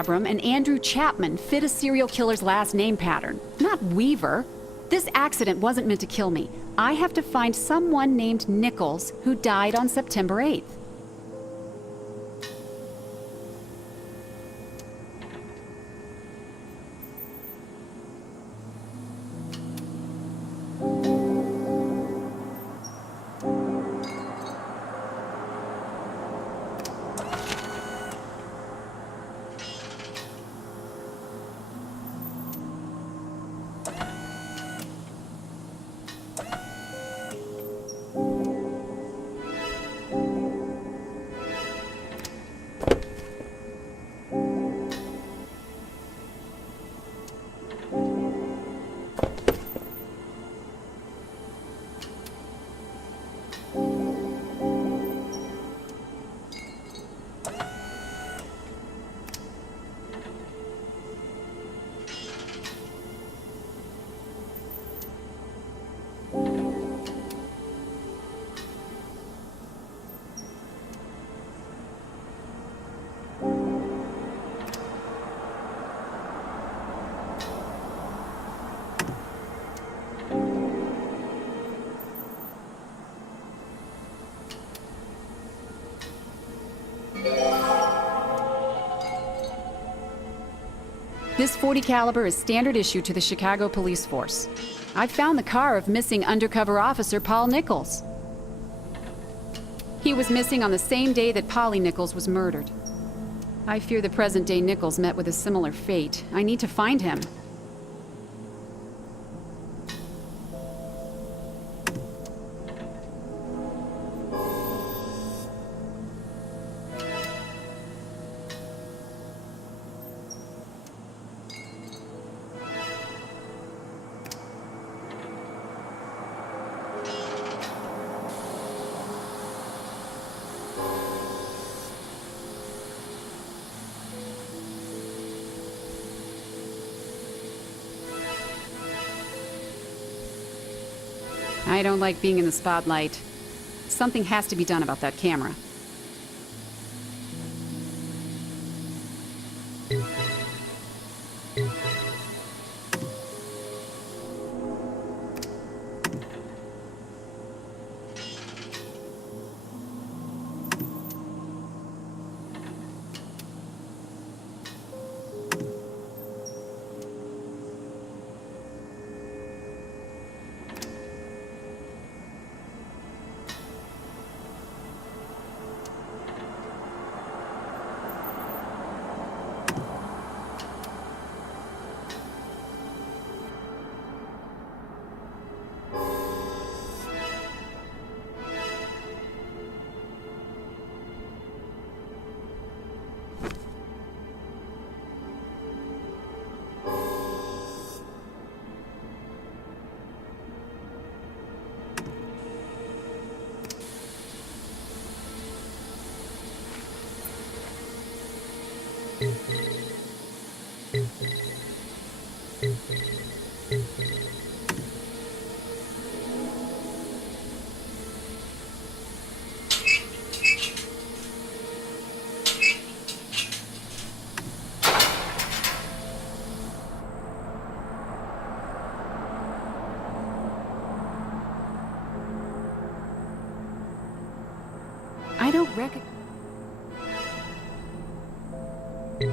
Abram and Andrew Chapman fit a serial killer's last name pattern, not Weaver. This accident wasn't meant to kill me. I have to find someone named Nichols who died on September 8th. This .40 caliber is standard issue to the Chicago police force. I found the car of missing undercover officer Paul Nichols. He was missing on the same day that Polly Nichols was murdered. I fear the present-day Nichols met with a similar fate. I need to find him. I don't like being in the spotlight. Something has to be done about that camera.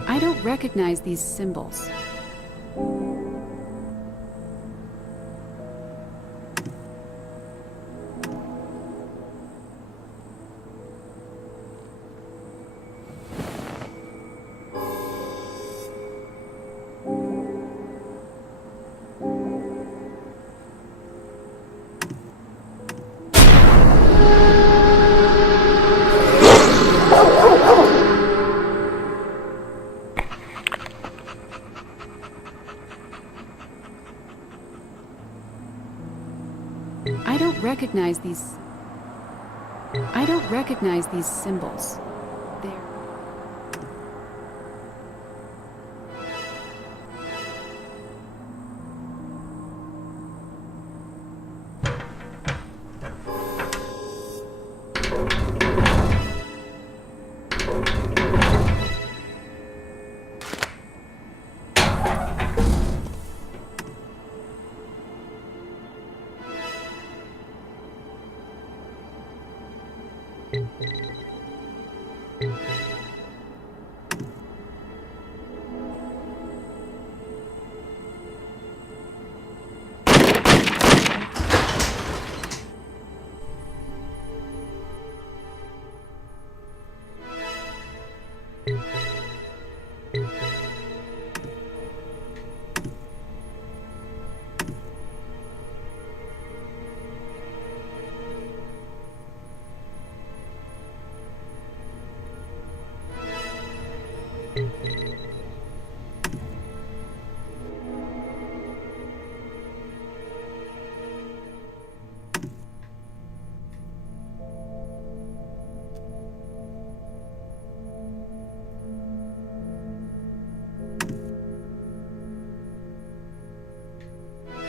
I don't recognize these symbols. I don't recognize these symbols. They're...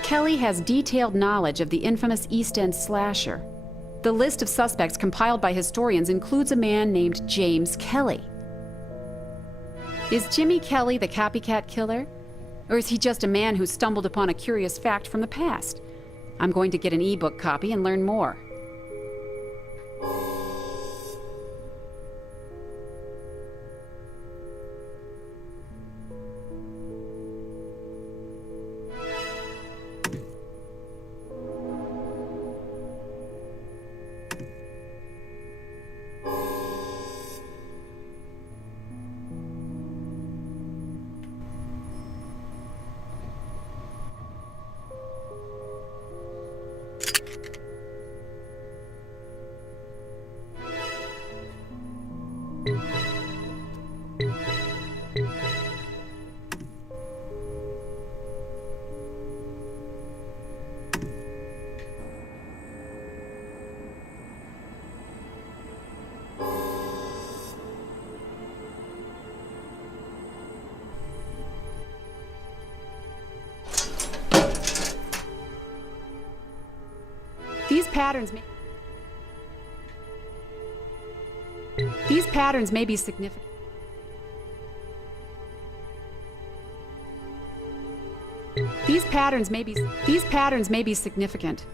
Kelly has detailed knowledge of the infamous East End slasher. The list of suspects compiled by historians includes a man named James Kelly. Is Jimmy Kelly the copycat killer? Or is he just a man who stumbled upon a curious fact from the past? I'm going to get an ebook copy and learn more. These patterns may be significant. These patterns may be significant.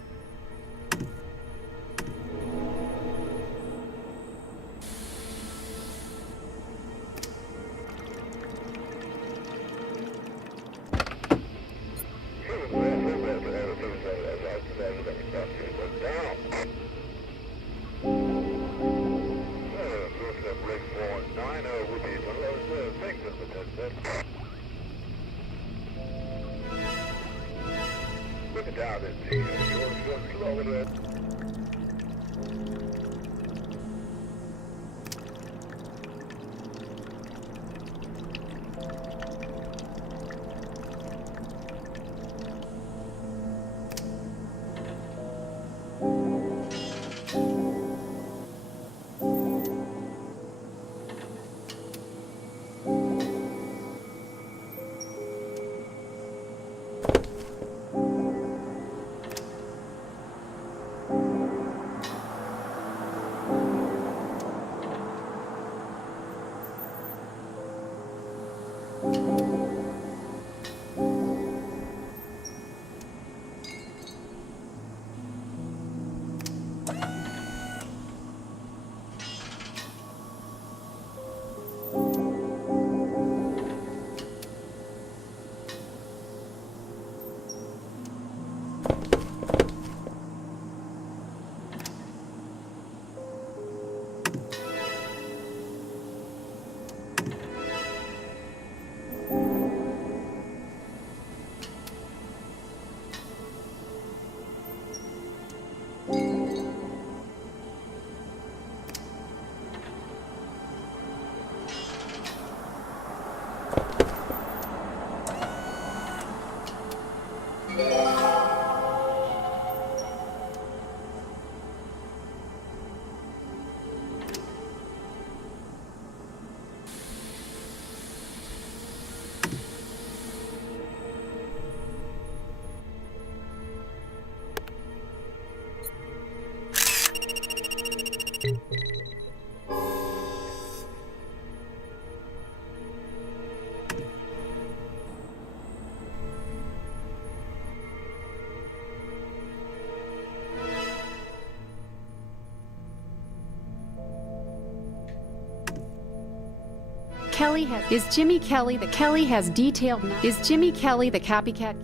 Is Jimmy Kelly the Kelly has detailed... Is Jimmy Kelly the copycat?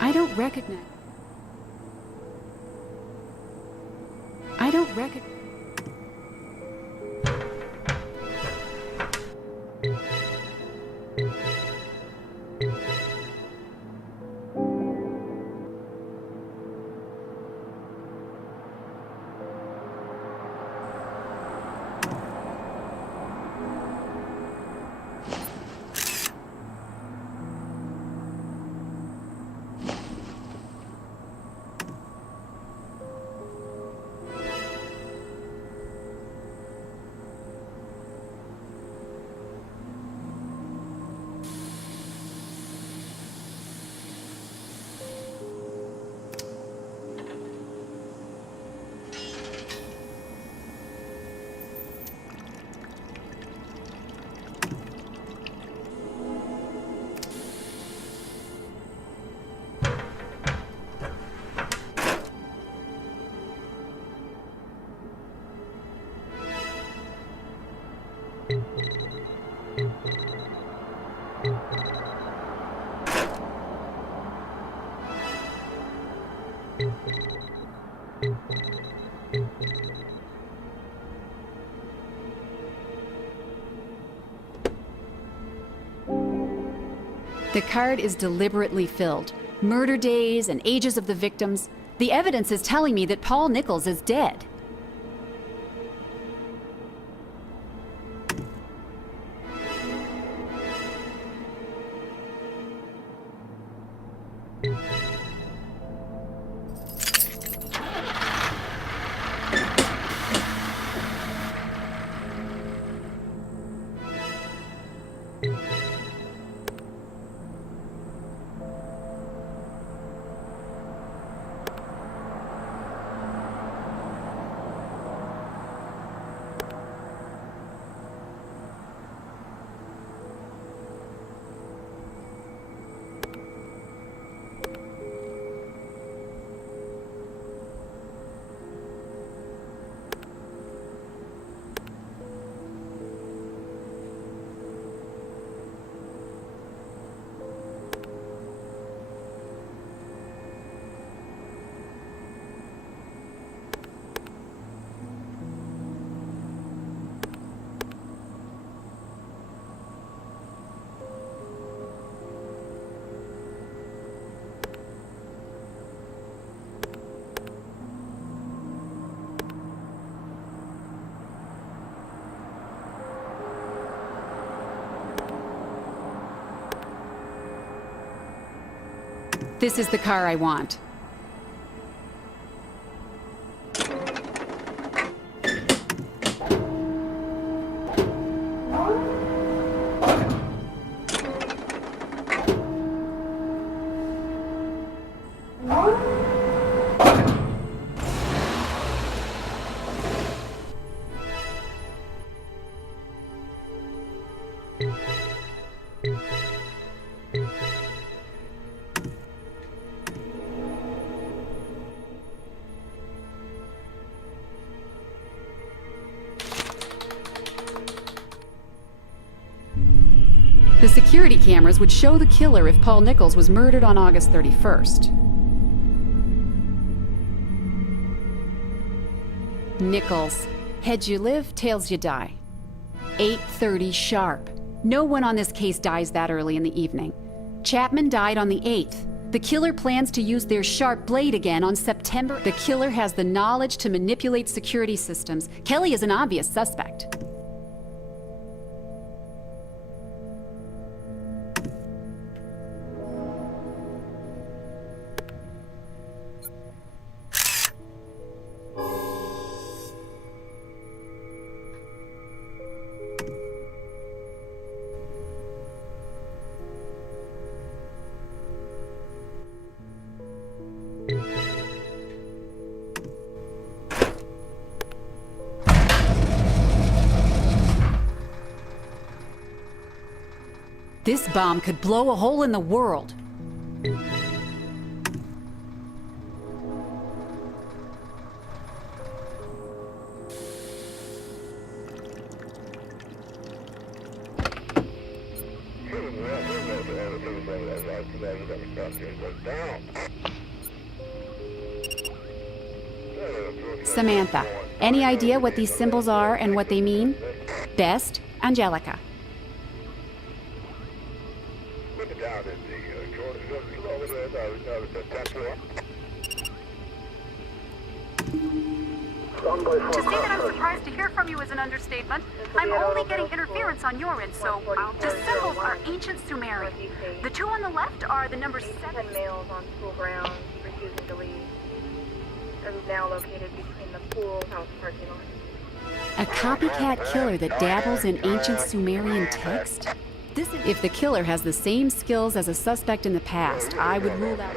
I don't recognize... The card is deliberately filled. Murder days and ages of the victims. The evidence is telling me that Paul Nichols is dead. This is the car I want. The security cameras would show the killer if Paul Nichols was murdered on August 31st. Nichols. Heads you live, tails you die. 8:30 sharp. No one on this case dies that early in the evening. Chapman died on the 8th. The killer plans to use their sharp blade again on September. The killer has the knowledge to manipulate security systems. Kelly is an obvious suspect. This bomb could blow a hole in the world. Samantha, any idea what these symbols are and what they mean? Best, Angelica. To say that I'm surprised to hear from you is an understatement. I'm only getting interference on your end, so the symbols are ancient Sumerian. The two on the left are the numbers 7. 10 males on school grounds refusing to leave. Are now located between the pool house parking lot. A copycat killer that dabbles in ancient Sumerian text? If the killer has the same skills as a suspect in the past, I would rule out...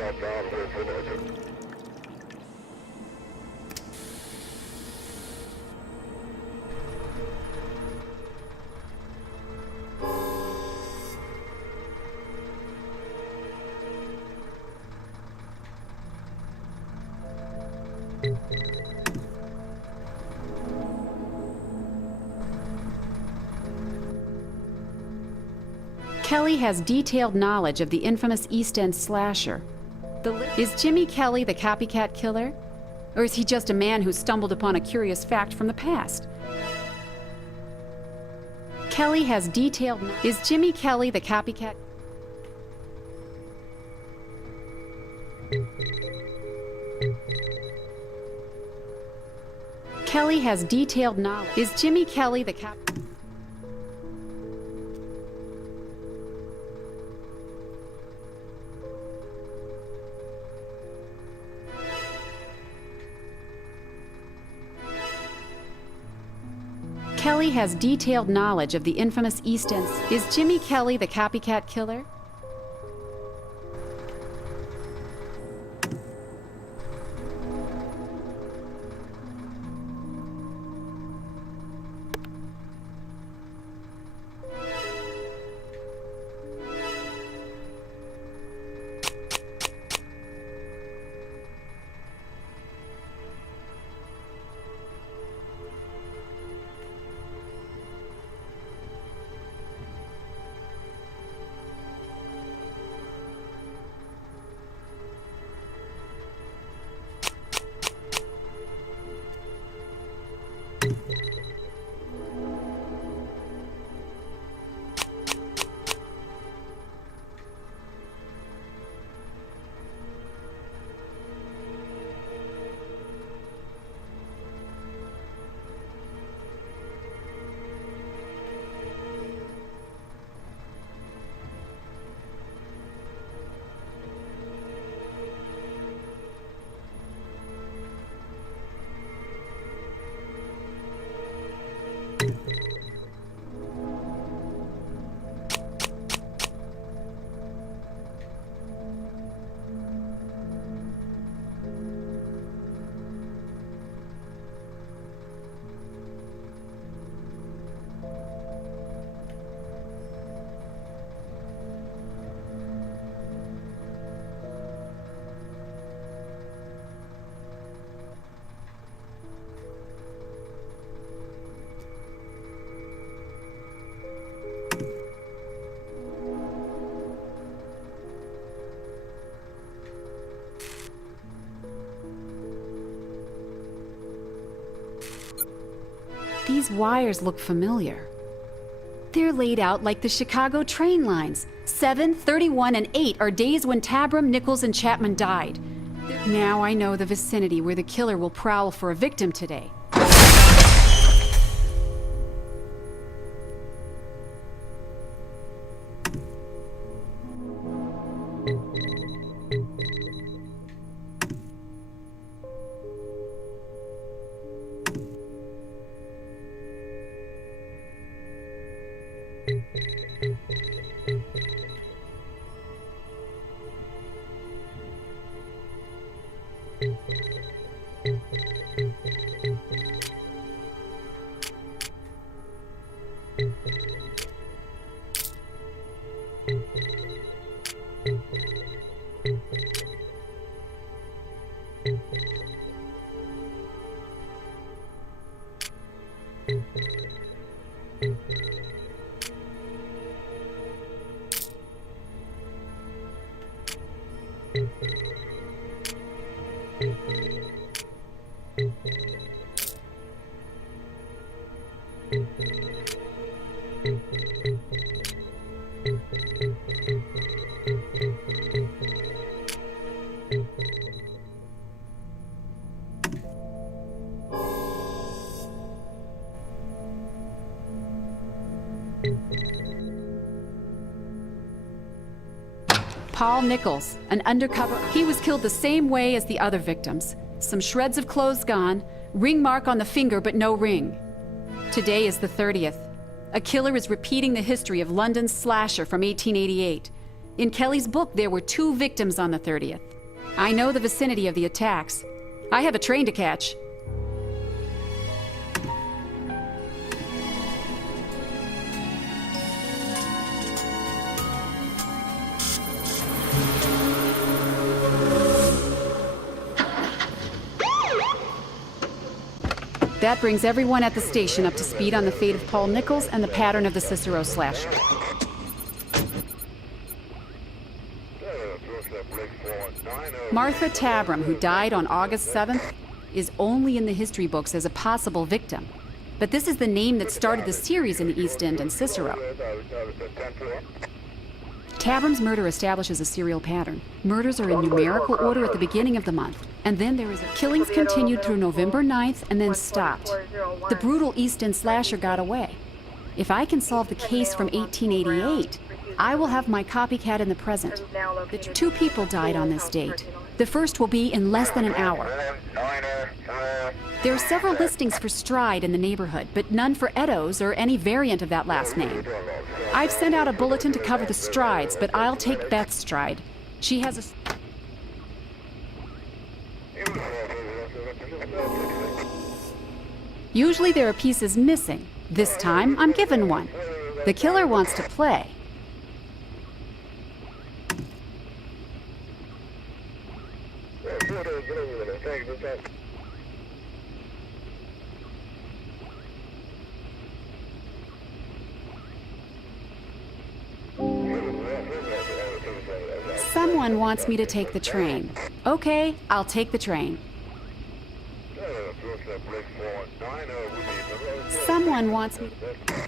Kelly has detailed knowledge of the infamous East End slasher. Is Jimmy Kelly the copycat killer? Or is he just a man who stumbled upon a curious fact from the past? Kelly has detailed... Is Jimmy Kelly the copycat... Kelly has detailed knowledge. Is Jimmy Kelly the cop... Kelly has detailed knowledge of the infamous East End... Is Jimmy Kelly the copycat killer? These wires look familiar. They're laid out like the Chicago train lines. 7, 31, and 8 are days when Tabram, Nichols, and Chapman died. Now I know the vicinity where the killer will prowl for a victim today. Paul Nichols, an undercover. He was killed the same way as the other victims. Some shreds of clothes gone, ring mark on the finger but no ring. Today is the 30th. A killer is repeating the history of London's slasher from 1888. In Kelly's book, there were 2 victims on the 30th. I know the vicinity of the attacks. I have a train to catch. That brings everyone at the station up to speed on the fate of Paul Nichols and the pattern of the Cicero slasher. Martha Tabram, who died on August 7th, is only in the history books as a possible victim. But this is the name that started the series in the East End and Cicero. Tabram's murder establishes a serial pattern. Murders are in numerical order at the beginning of the month, and then there is a killings continued through November 9th and then stopped. The brutal East End slasher got away. If I can solve the case from 1888, I will have my copycat in the present. The 2 people died on this date. The first will be in less than an hour. There are several listings for Stride in the neighborhood, but none for Eddowes or any variant of that last name. I've sent out a bulletin to cover the Strides, but I'll take Beth's Stride. She has a... Usually there are pieces missing. This time, I'm given one. The killer wants to play. Someone wants me to take the train. Okay, I'll take the train. Someone wants me to...